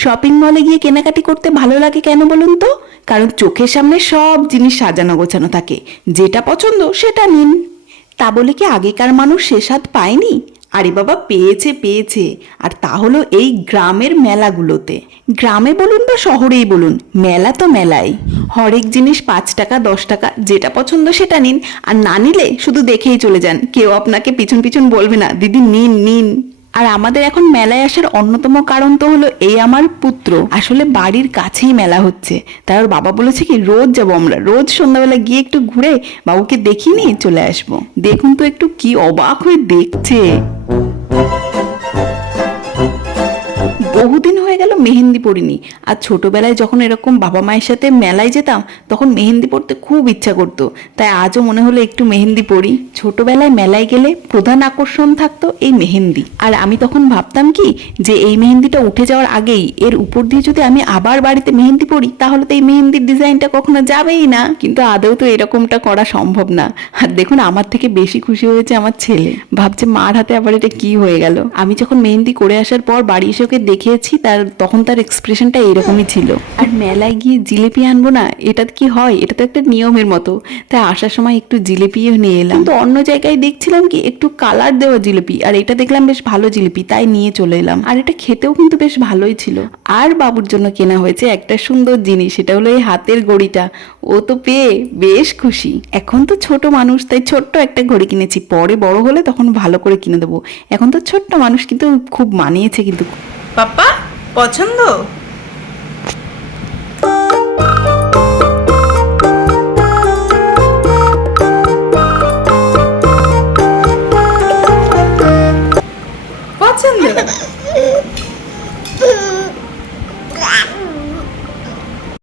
Shopping মলে গিয়ে কেনাকাটি করতে ভালো লাগে কেন বলুন তো? কারণ চোখের সামনে সব জিনিস সাজানো গোছানো থাকে, যেটা পছন্দ সেটা নিন। তা বলে কি আগেকার মানুষ সে স্বাদ পায়নি? আরে বাবা, পেয়েছে পেয়েছে। আর তা হলো এই গ্রামের মেলাগুলোতে। গ্রামে বলুন বা শহরেই বলুন, মেলা তো মেলাই। হরেক জিনিস 5 টাকা 10 টাকা, যেটা পছন্দ সেটা নিন। আর না নিলে শুধু দেখেই চলে যান, কেউ আপনাকে পিছন পিছন বলবে না দিদি নিন নিন। আর আমাদের এখন মেলায় আসার অন্যতম কারণ তো হলো এই আমার পুত্র আসলে বাড়ির কাছেই মেলা হচ্ছে, তাই ওর বাবা বলেছে কি রোজ যাবো, আমরা রোজ সন্ধ্যাবেলা গিয়ে একটু ঘুরে বাবুকে দেখিয়ে নিয়ে চলে আসবো। দেখুন তো একটু কি অবাক হয়ে দেখছে। বহুদিন হয়ে গেল মেহেন্দি পড়িনি। আর ছোটবেলায় যখন এরকম বাবা মায়ের সাথে মেলায় যেতাম তখন মেহেন্দি পড়তে খুব ইচ্ছা করতো, তাই আজও মনে হলো একটু মেহেন্দি পড়ি। ছোটবেলায় মেলায় গেলে প্রধান আকর্ষণ থাকতো এই মেহেন্দি। আর আমি তখন ভাবতাম কি যে এই মেহেন্দিটা উঠে যাওয়ার আগেই এর উপর দিয়ে যদি আমি আবার বাড়িতে মেহেন্দি পড়ি তাহলে তো এই মেহেন্দির ডিজাইনটা কখনো যাবেই না। কিন্তু আদৌ তো এরকমটা করা সম্ভব না। আর দেখুন আমার থেকে বেশি খুশি হয়েছে আমার ছেলে, ভাবছে মার হাতে আবার এটা কি হয়ে গেল। আমি যখন মেহেন্দি করে আসার পর বাড়ি এসে ওকে দেখিয়েছি, তখন তার এক্সপ্রেশনটা এরকমই ছিল। আর মেলায় গিয়ে জিলিপি আনবো না, এটা কি হয়? এটা তো একটা নিয়মের মতো, তাই আসার সময় একটু জিলিপিও নিয়ে এলাম। তো অন্য জায়গায় দেখছিলাম কি একটু কালার দেওয়া জিলিপি, আর এটা দেখলাম বেশ ভালো জিলিপি, তাই নিয়ে চলে এলাম। আর এটা খেতেও কিন্তু বেশ ভালোই ছিল। আর বাবুর জন্য কেনা হয়েছে একটা সুন্দর জিনিস, সেটা হলো এই হাতের ঘড়িটা। ও তো পেয়ে বেশ খুশি। এখন তো ছোট মানুষ, তাই ছোট্ট একটা ঘড়ি কিনেছি, পরে বড় হলে তখন ভালো করে কিনে দেবো। এখন তো ছোট্ট মানুষ, কিন্তু খুব মানিয়েছে কিন্তু। পাপ্পা পছন্দ?